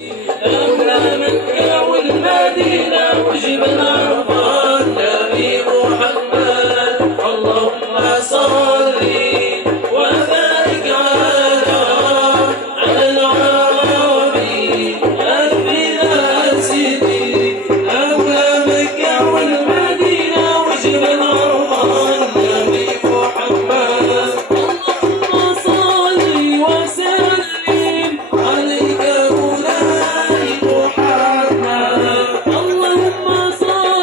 أهل مكة والمدينة وجبل عرفات نبي محمد اللهم صل وبارك على العربي أهلنا سيدي أهل مكة والمدينة وجبل عرفات نبي محمد اللهم صل وسلم عليك مولاي محمد اللهم صل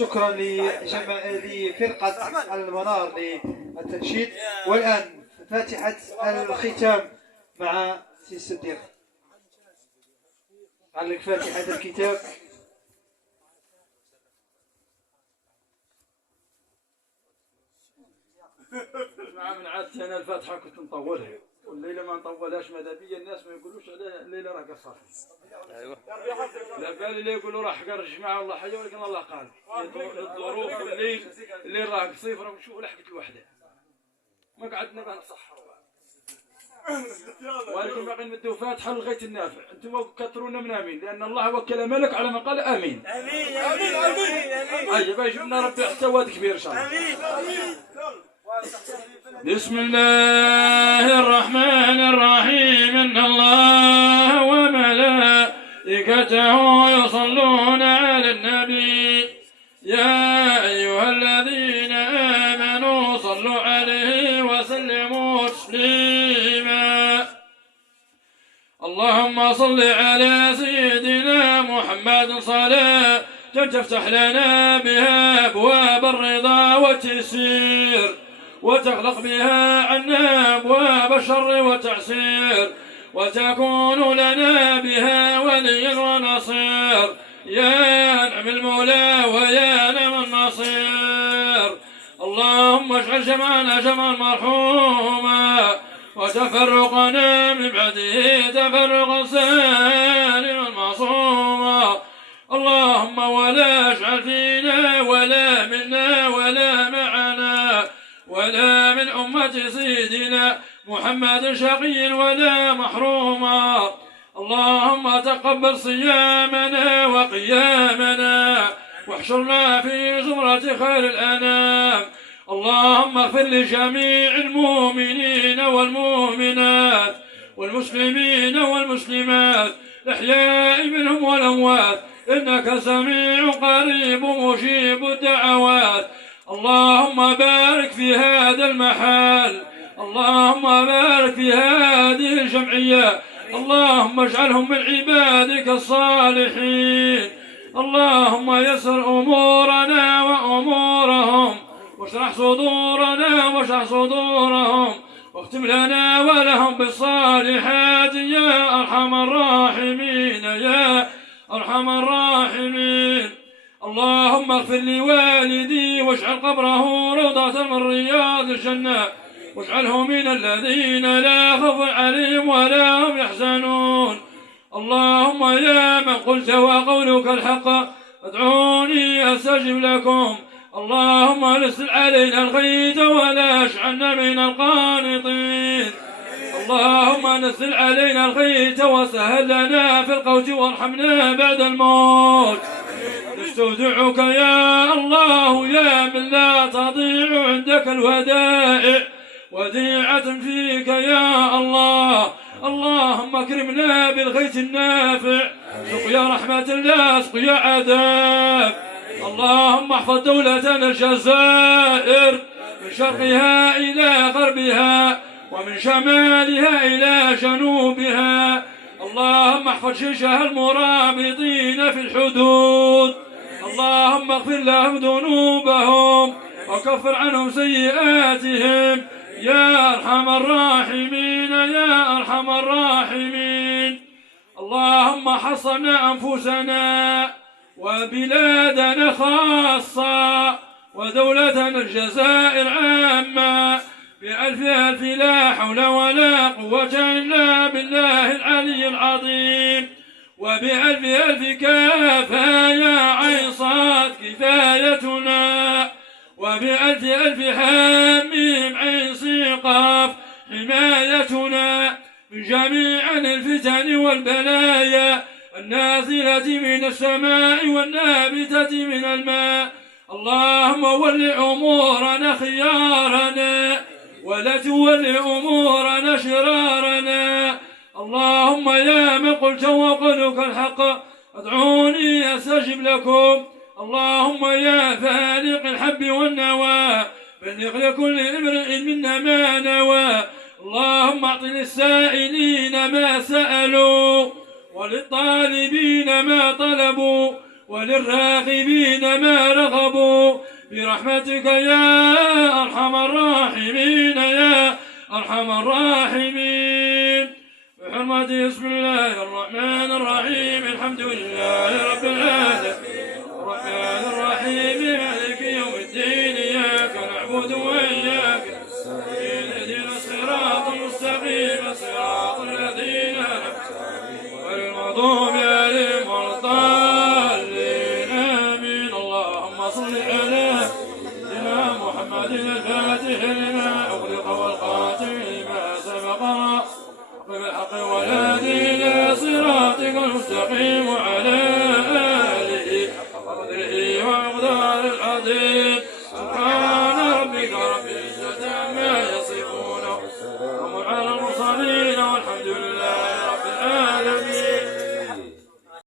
شكرا لفرقة المنار للتنشيد. والآن فاتحة الختام مع سي الصديق. علق فاتحة الكتاب. من عادتي انا الفاتحه كنت نطولها، والليله ما نطولهاش ماذا بيا الناس ما يقولوش عليها الليله راه قصر. ايوه لا بالي لا يقولوا راه حقر الجماعه والله حي، ولكن الله قال الظروف الليل راه قصيف، راه نشوف لحقت الوحده ما قعدنا بها نصحر، ولكن باقي نمدوا فاتحه لغايه النافع. انتم كثرونا من امين، لان الله وكل ملك على ما قال امين. امين امين امين. اي باش جبنا ربي حتى واد كبير ان شاء الله. امين امين. بسم الله الرحمن الرحيم. إن الله وملائكته يصلون على النبي يا أيها الذين آمنوا صلوا عليه وسلموا تسليما. اللهم صل على سيدنا محمد صلاة تفتح لنا بها أبواب الرضا والتيسير، وتخلق بها عنا أبواب الشر والتعسير، وتكون لنا بها وليا ونصير يا نعم المولى ويا نعم النصير. اللهم اجعل جمعنا جمعا مرحوما، وتفرقنا من بعده تفرقا سالما معصوما. اللهم ولا اجعل فينا ولا منا ولا معنا ولا من أمة سيدنا محمد شقي ولا محروما. اللهم تقبل صيامنا وقيامنا، واحشرنا في زمرة خير الأنام. اللهم اغفر لجميع المؤمنين والمؤمنات والمسلمين والمسلمات الأحياء منهم والأموات، إنك سميع قريب مجيب الدعوات. اللهم بارك في هذا المحل، اللهم بارك في هذه الجمعية، اللهم اجعلهم من عبادك الصالحين. اللهم يسر أمورنا وأمورهم، واشرح صدورنا واشرح صدورهم، واختم لنا ولهم بالصالحات يا أرحم الراحمين يا أرحم الراحمين. اللهم اغفر لوالدي واجعل قبره روضة من رياض الجنة، واجعله من الذين لا خوف عليهم ولا هم يحزنون. اللهم يا من قلت وقولك الحق ادعوني استجب لكم. اللهم ارسل علينا الغيث ولا اجعلنا من القانطين. اللهم نزل علينا الغيث وسهل لنا في القوت وارحمنا بعد الموت. نستودعك يا الله يا من لا تضيع عندك الودائع، وديعة فيك يا الله. اللهم اكرمنا بالغيث النافع، سقيا رحمة لا سقيا عذاب. اللهم احفظ دولتنا الجزائر من شرقها إلى غربها، ومن شمالها إلى جنوبها. اللهم احفظ جيشها المرابطين في الحدود. اللهم اغفر لهم ذنوبهم وكفر عنهم سيئاتهم يا أرحم الراحمين يا أرحم الراحمين. اللهم حصنا أنفسنا وبلادنا خاصة ودولتنا الجزائر عامة بألف ألف لا حول ولا قوة إلا بالله العلي العظيم، وبألف ألف كافة يا عين صاد كفايتنا، وبألف ألف حاميم عين صقاف حمايتنا من جميع الفتن والبلايا النازلة من السماء والنابتة من الماء. اللهم ول أمورنا خيارنا ولا تول أمورنا شرارنا. اللهم يا من قلت وقولك الحق ادعوني استجب لكم. اللهم يا فالق الحب والنوى بلغ لكل امرئ منا ما نوى. اللهم اعط للسائلين ما سألوا وللطالبين ما طلبوا، وللراغبين ما رغبوا برحمتك يا أرحم الراحمين يا أرحم الراحمين. بحرمة بسم الله الرحمن الرحيم الحمد لله رب العالمين الرحمن الرحيم مالك يوم الدين إياك نعبد وإياك نستعين اهدنا الصراط المستقيم صراط الذين أنعمت عليهم غير المغضوب عليهم ولا الضالين آمين. اللهم صل على سيدنا محمد الفاتح لما أغلق والخاتم لما سبق بالحق والهادي إلى صراطك المستقيم وعلى